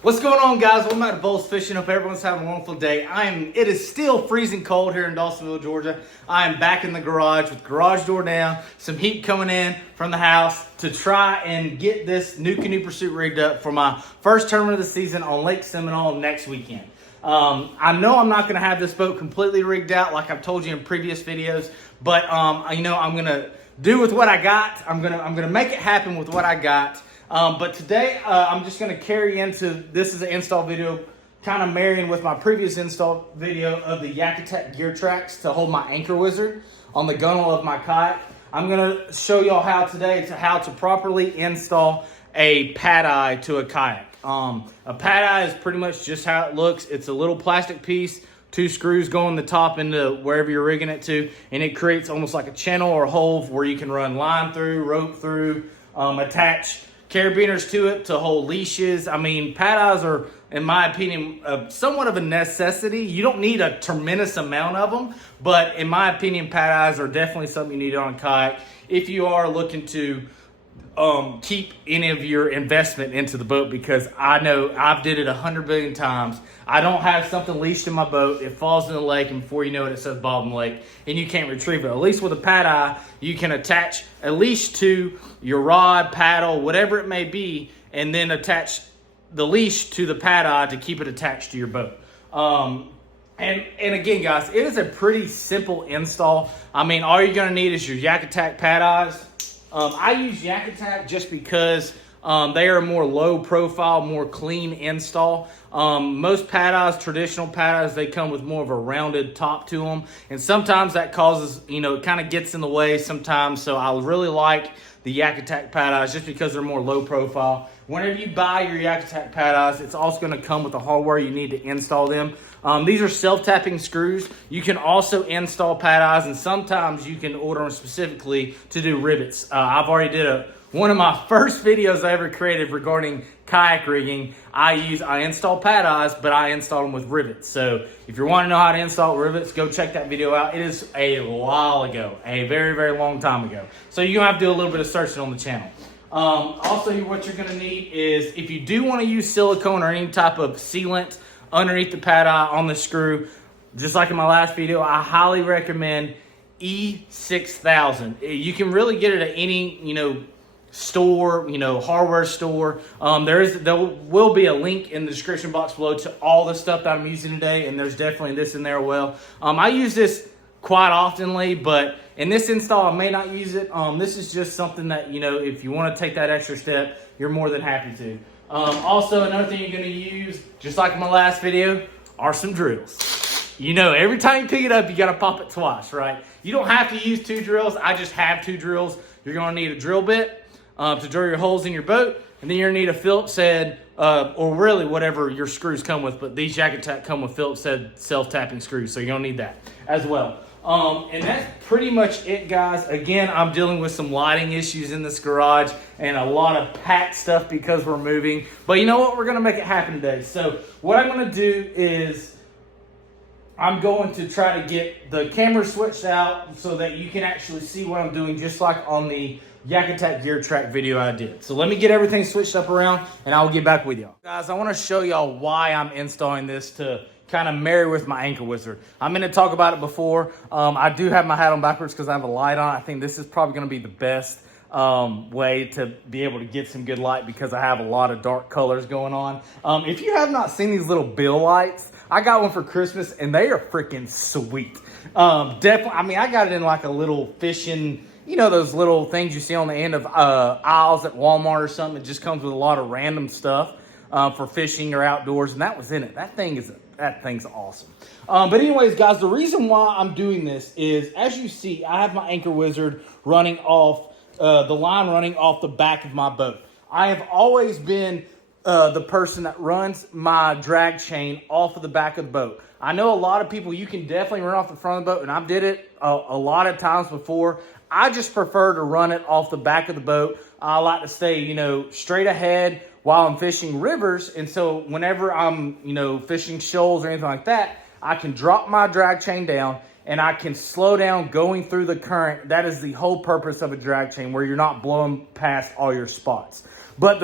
What's going on, guys? Welcome back to Bowls Fishing. Hope everyone's having a wonderful day. It is still freezing cold here in Dawsonville, Georgia. I am back in the garage with the garage door down, some heat coming in from the house to try and get this new canoe pursuit rigged up for my first tournament of the season on Lake Seminole next weekend. I know I'm not going to have this boat completely rigged out like I've told you in previous videos, but I'm going to do with what I got. I'm gonna make it happen with what I got. But today, I'm just going to carry into, this is an install video, kind of marrying with my previous install video of the Yak gear tracks to hold my anchor wizard on the gunnel of my kayak. I'm going to show y'all how to properly install a pad eye to a kayak. A pad eye is pretty much just how it looks. It's a little plastic piece, 2 screws going the top into wherever you're rigging it to, and it creates almost like a channel or hole where you can run line through, rope through, attach carabiners to it to hold leashes. I mean, pad eyes are, in my opinion, somewhat of a necessity. You don't need a tremendous amount of them, but in my opinion, pad eyes are definitely something you need on a kayak if you are looking to keep any of your investment into the boat, because I know I've did it 100 billion times. I don't have something leashed in my boat. It falls in the lake, and before you know it, it says bottom lake, and you can't retrieve it. At least with a pad eye, you can attach a leash to your rod, paddle, whatever it may be, and then attach the leash to the pad eye to keep it attached to your boat. And again, guys, it is a pretty simple install. I mean, all you're gonna need is your Yak pad eyes. I use Yak just because they are a more low profile, more clean install. Most pad eyes, traditional pad eyes, they come with more of a rounded top to them. And sometimes that causes, it kind of gets in the way sometimes. So I really like the Yak pad eyes just because they're more low profile. Whenever you buy your Yak pad eyes, it's also going to come with the hardware you need to install them. These are self-tapping screws. You can also install pad eyes, and sometimes you can order them specifically to do rivets. I've already did one of my first videos I ever created regarding kayak rigging. I install pad eyes, but I install them with rivets. So if you want to know how to install rivets, go check that video out. It is a while ago, a very, very long time ago. So you're going to have to do a little bit of searching on the channel. Also, what you're going to need is, if you do want to use silicone or any type of sealant underneath the pad eye on the screw, just like in my last video, I highly recommend E6000. You can really get it at any, store, hardware store. There will be a link in the description box below to all the stuff that I'm using today, and there's definitely this in there as well. I use this quite oftenly, but in this install I may not use it. This is just something that, if you want to take that extra step, you're more than happy to. Also, another thing you're going to use, just like in my last video, are some drills. Every time you pick it up, you got to pop it twice, right? You don't have to use 2 drills. I just have 2 drills. You're going to need a drill bit to drill your holes in your boat, and then you're going to need a Phillips head, or really whatever your screws come with, but these Yak come with Phillips head self-tapping screws, so you're going to need that as well. And that's pretty much it, guys. Again, I'm dealing with some lighting issues in this garage and a lot of packed stuff because we're moving. But you know what? We're going to make it happen today. So what I'm going to do is I'm going to try to get the camera switched out so that you can actually see what I'm doing, just like on the Yak gear track video I did. So let me get everything switched up around, and I'll get back with y'all. Guys, I want to show y'all why I'm installing this to kind of marry with my anchor wizard. I'm going to talk about it before. I do have my hat on backwards because I have a light on. I think this is probably going to be the best way to be able to get some good light because I have a lot of dark colors going on. If you have not seen these little bill lights, I got one for Christmas and they are freaking sweet. Definitely, I got it in like a little fishing, those little things you see on the end of aisles at Walmart or something. It just comes with a lot of random stuff for fishing or outdoors, and that was in it. That thing's awesome. But anyways, guys, the reason why I'm doing this is, as you see, I have my anchor wizard running off, the line running off the back of my boat. I have always been the person that runs my drag chain off of the back of the boat. I know a lot of people, you can definitely run off the front of the boat, and I did it a lot of times before. I just prefer to run it off the back of the boat. I like to stay, straight ahead while I'm fishing rivers. And so whenever I'm, fishing shoals or anything like that, I can drop my drag chain down and I can slow down going through the current. That is the whole purpose of a drag chain, where you're not blowing past all your spots. But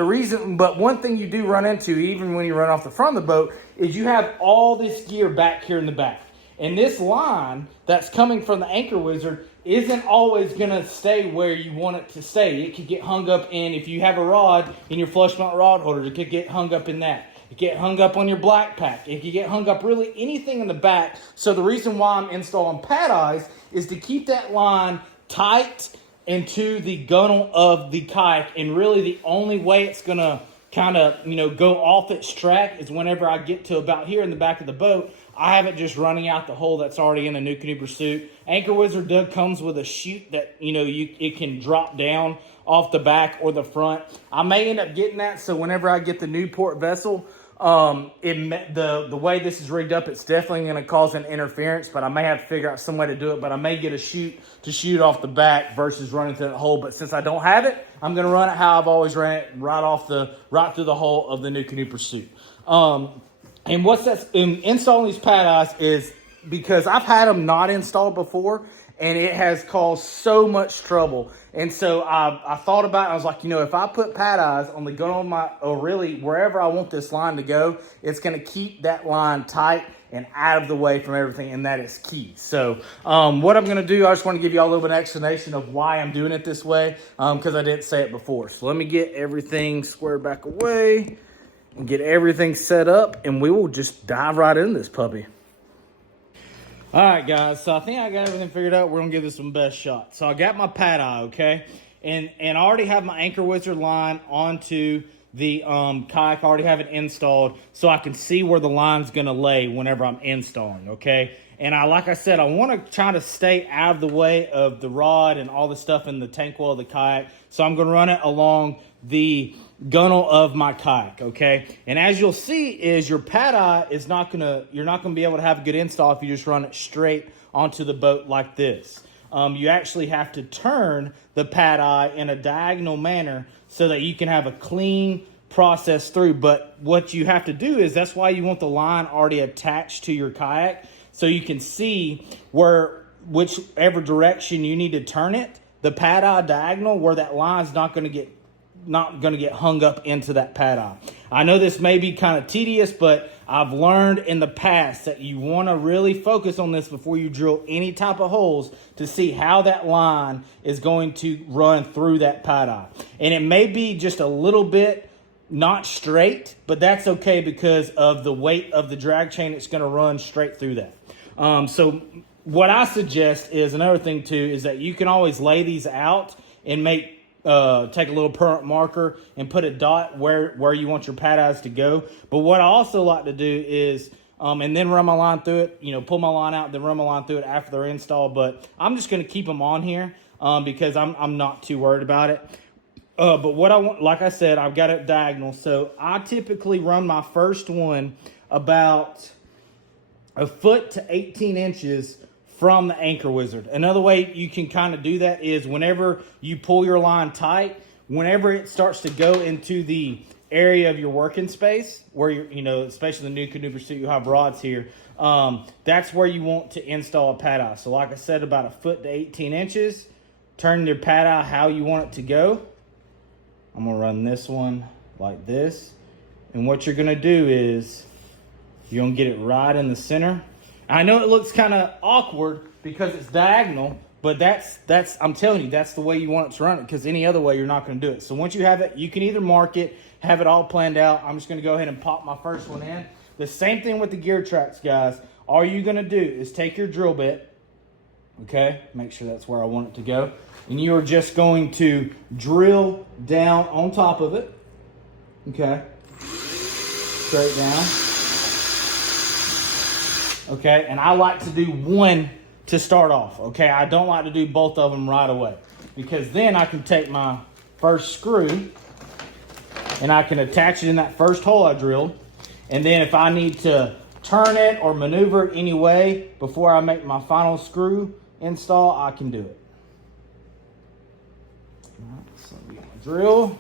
one thing you do run into, even when you run off the front of the boat, is you have all this gear back here in the back. And this line that's coming from the Anchor Wizard isn't always going to stay where you want it to stay. It could get hung up in, if you have a rod in your flush mount rod holder, it could get hung up in that. It could get hung up on your black pack. It could get hung up really anything in the back. So the reason why I'm installing pad eyes is to keep that line tight into the gunnel of the kayak. And really the only way it's going to kind of, go off its track is whenever I get to about here in the back of the boat, I have it just running out the hole that's already in a New Canoe Pursuit. Anchor Wizard Doug comes with a chute that, it can drop down off the back or the front. I may end up getting that, so whenever I get the Newport vessel, the way this is rigged up, it's definitely going to cause an interference, but I may have to figure out some way to do it. But I may get a chute to shoot off the back versus running through the hole. But since I don't have it, I'm going to run it how I've always ran it, right through the hole of the New Canoe Pursuit. And what's that? Installing these pad eyes is because I've had them not installed before, and it has caused so much trouble. And so I thought about it. I was like, if I put pad eyes on the gun or really wherever I want this line to go, it's going to keep that line tight and out of the way from everything, and that is key. So what I'm going to do, I just want to give you all a little bit of explanation of why I'm doing it this way, because I didn't say it before. So let me get everything squared back away and get everything set up, and we will just dive right into this puppy. All right, guys, so I think I got everything figured out. We're going to give this one best shot. So I got my pad eye, okay? And I already have my Anchor Wizard line onto the kayak. I already have it installed so I can see where the line's going to lay whenever I'm installing, okay? And like I said, I want to try to stay out of the way of the rod and all the stuff in the tank well of the kayak. So I'm going to run it along the gunnel of my kayak, okay? And as you'll see is your pad eye is you're not gonna be able to have a good install if you just run it straight onto the boat like this. You actually have to turn the pad eye in a diagonal manner so that you can have a clean process through. But what you have to do is, that's why you want the line already attached to your kayak, so you can see whichever direction you need to turn it, the pad eye diagonal, where that line is not going to get hung up into that pad eye. I know this may be kind of tedious, but I've learned in the past that you want to really focus on this before you drill any type of holes to see how that line is going to run through that pad eye. And it may be just a little bit not straight, but that's okay because of the weight of the drag chain. It's going to run straight through that. So what I suggest is, another thing too, is that you can always lay these out and take a little permanent marker and put a dot where you want your pad eyes to go. But what I also like to do is, and then run my line through it, pull my line out, then run my line through it after they're installed. But I'm just going to keep them on here because I'm not too worried about it. But what I want, like I said, I've got it diagonal. So I typically run my first one about a foot to 18 inches from the Anchor Wizard. Another way you can kind of do that is whenever you pull your line tight, whenever it starts to go into the area of your working space, where you're, especially the New Canoe Pursuit, you have rods here, that's where you want to install a pad eye. So like I said, about a foot to 18 inches, turn your pad eye how you want it to go. I'm gonna run this one like this. And what you're gonna do is, you're gonna get it right in the center. I know it looks kind of awkward because it's diagonal, but that's I'm telling you, that's the way you want it to run it, because any other way you're not going to do it. So once you have it, you can either mark it, have it all planned out. I'm just going to go ahead and pop my first one in. The same thing with the gear tracks, guys. All you're going to do is take your drill bit, okay? Make sure that's where I want it to go. And you are just going to drill down on top of it, okay? Straight down. Okay, and I like to do one to start off, okay? I don't like to do both of them right away, because then I can take my first screw and I can attach it in that first hole I drilled. And then if I need to turn it or maneuver it any way before I make my final screw install, I can do it. All right, so we got my drill.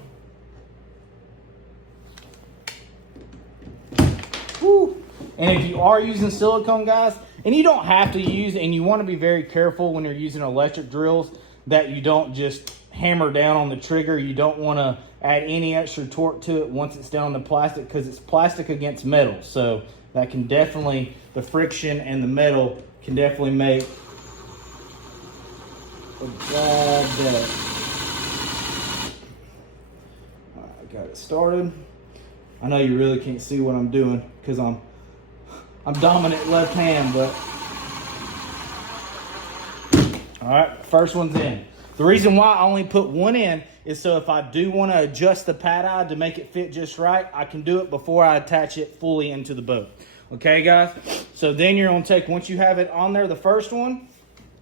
Woo. And if you are using silicone, guys, and you don't have to use, and you want to be very careful when you're using electric drills that you don't just hammer down on the trigger. You don't want to add any extra torque to it once it's down on the plastic, because it's plastic against metal. So that can definitely, the friction and the metal can definitely make a bad day. All right, got it started. I know you really can't see what I'm doing because I'm dominant left hand, but all right, first one's in. The reason why I only put one in is so if I do want to adjust the pad eye to make it fit just right, I can do it before I attach it fully into the boat. Okay, guys? So then you're going to take, once you have it on there, the first one,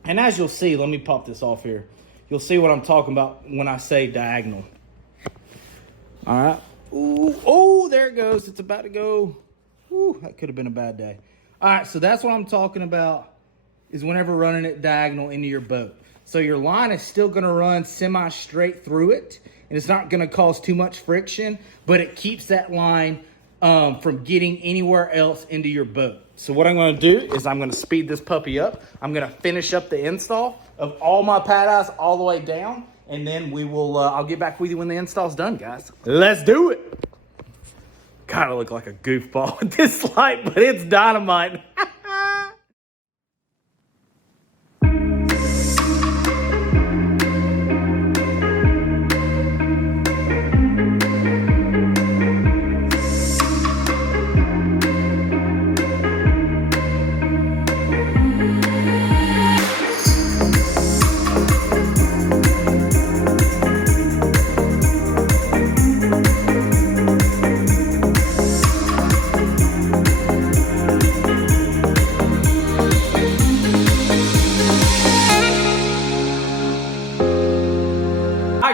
and as you'll see, let me pop this off here. You'll see what I'm talking about when I say diagonal. All right. Ooh, oh, there it goes. It's about to go. Ooh, that could have been a bad day. All right, so that's what I'm talking about, is whenever running it diagonal into your boat. So your line is still going to run semi-straight through it, and it's not going to cause too much friction, but it keeps that line from getting anywhere else into your boat. So what I'm going to do is I'm going to speed this puppy up. I'm going to finish up the install of all my pad eyes all the way down, and then we will. I'll get back with you when the install's done, guys. Let's do it. God, I look like a goofball with this light, but it's dynamite.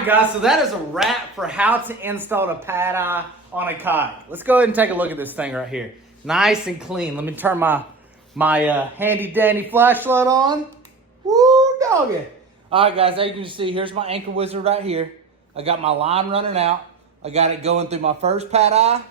Guys, so that is a wrap for how to install a pad eye on a kayak. Let's go ahead and take a look at this thing right here. Nice and clean. Let me turn my handy dandy flashlight on. Woo, doggy. All right, guys, as you can see, here's my anchor wizard right here. I got my line running out. I got it going through my first pad eye,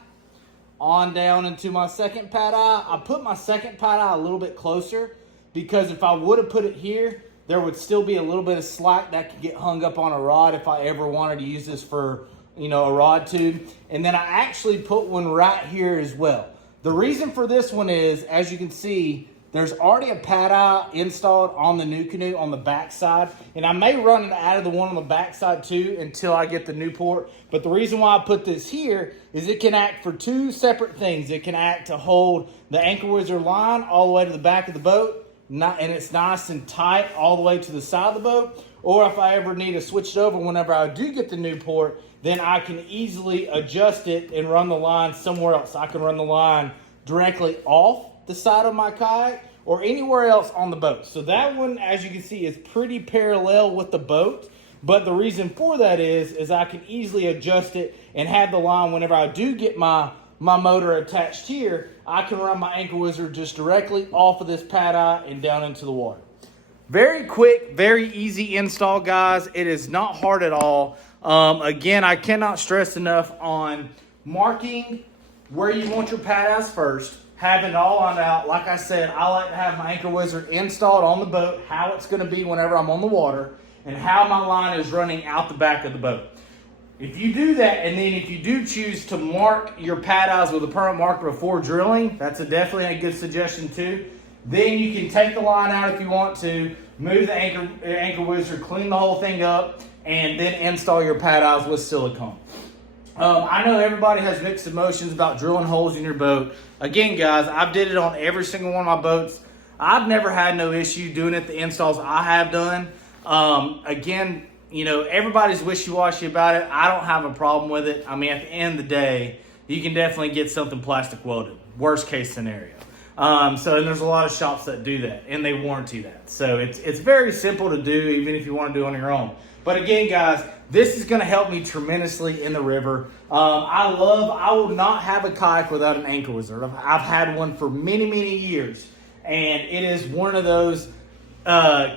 on down into my second pad eye. I put my second pad eye a little bit closer because if I would have put it here, there would still be a little bit of slack that could get hung up on a rod if I ever wanted to use this for, a rod tube. And then I actually put one right here as well. The reason for this one is, as you can see, there's already a pad eye installed on the new canoe on the back side. And I may run it out of the one on the back side too until I get the new port. But the reason why I put this here is it can act for two separate things. It can act to hold the anchor wizard line all the way to the back of the boat, and it's nice and tight all the way to the side of the boat. Or if I ever need to switch it over whenever I do get the new port, then I can easily adjust it and run the line somewhere else. I can run the line directly off the side of my kayak or anywhere else on the boat. So that one, as you can see, is pretty parallel with the boat. But the reason for that is I can easily adjust it and have the line whenever I do get my motor attached here, I can run my anchor wizard just directly off of this pad eye and down into the water. Very quick, very easy install, guys. It is not hard at all. Again, I cannot stress enough on marking where you want your pad eyes first, having it all on out. Like I said, I like to have my anchor wizard installed on the boat, how it's going to be whenever I'm on the water, and how my line is running out the back of the boat. If you do that, and then if you do choose to mark your pad eyes with a permanent marker before drilling, that's definitely a good suggestion too. Then you can take the line out if you want to, move the anchor wizard, clean the whole thing up, and then install your pad eyes with silicone. I know everybody has mixed emotions about drilling holes in your boat. Again, guys, I've did it on every single one of my boats. I've never had no issue doing it the installs I have done. Again, everybody's wishy-washy about it. I don't have a problem with it. I mean, at the end of the day, you can definitely get something plastic welded. Worst case scenario. And there's a lot of shops that do that, and they warranty that. So it's very simple to do, even if you want to do it on your own. But again, guys, this is going to help me tremendously in the river. I will not have a kayak without an anchor wizard. I've had one for many, many years, and it is one of those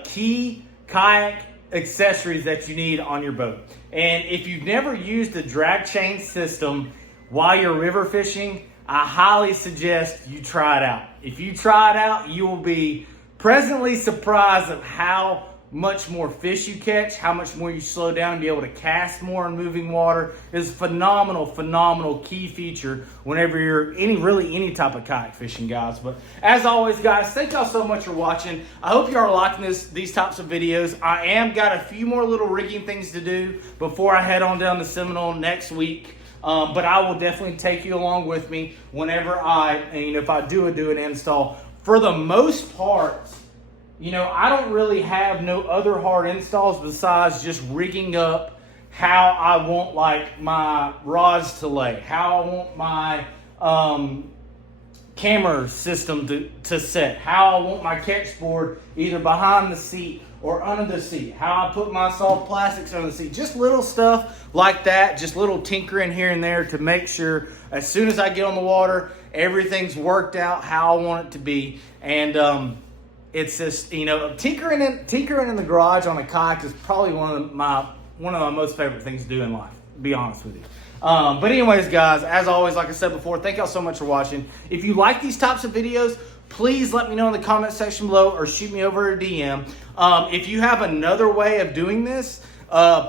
key kayak accessories that you need on your boat. And if you've never used a drag chain system while you're river fishing, I highly suggest you try it out. If you try it out, you will be pleasantly surprised of how much more fish you catch, how much more you slow down and be able to cast more in moving water is a phenomenal key feature whenever you're any type of kayak fishing, guys. But as always, guys, thank y'all so much for watching. I hope you are liking these types of videos. I am got a few more little rigging things to do before I head on down to Seminole next week. But I will definitely take you along with me whenever if I do an install. For the most part, I don't really have no other hard installs besides just rigging up how I want like my rods to lay, how I want my camera system to set, how I want my catch board either behind the seat or under the seat, how I put my soft plastics on the seat, just little stuff like that, just little tinkering here and there to make sure as soon as I get on the water, everything's worked out how I want it to be. And it's just, tinkering in the garage on a kayak is probably one of my most favorite things to do in life, to be honest with you. But anyways, guys, as always, like I said before, thank y'all so much for watching. If you like these types of videos, please let me know in the comment section below or shoot me over a DM. If you have another way of doing this,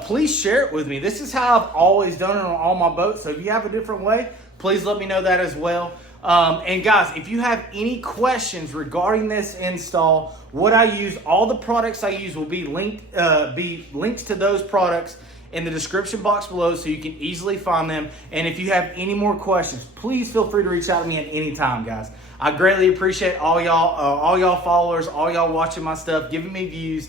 please share it with me. This is how I've always done it on all my boats. So if you have a different way, please let me know that as well. And guys, if you have any questions regarding this install, what I use, all the products I use will be linked to those products in the description box below so you can easily find them. And if you have any more questions, please feel free to reach out to me at any time, guys. I greatly appreciate all y'all followers, all y'all watching my stuff, giving me views,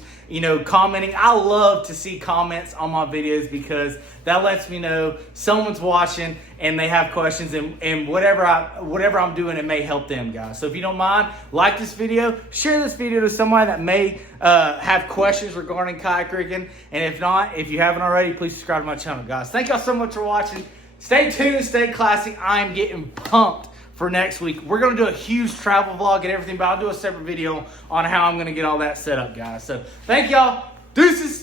commenting. I love to see comments on my videos because that lets me know someone's watching and they have questions, and whatever I'm doing, it may help them, guys. So if you don't mind, like this video, share this video to somebody that may have questions regarding kayak rigging. And if not, if you haven't already, please subscribe to my channel, guys. Thank y'all so much for watching. Stay tuned, stay classy. I am getting pumped for next week. We're going to do a huge travel vlog and everything, but I'll do a separate video on how I'm going to get all that set up, guys. So thank y'all. Deuces.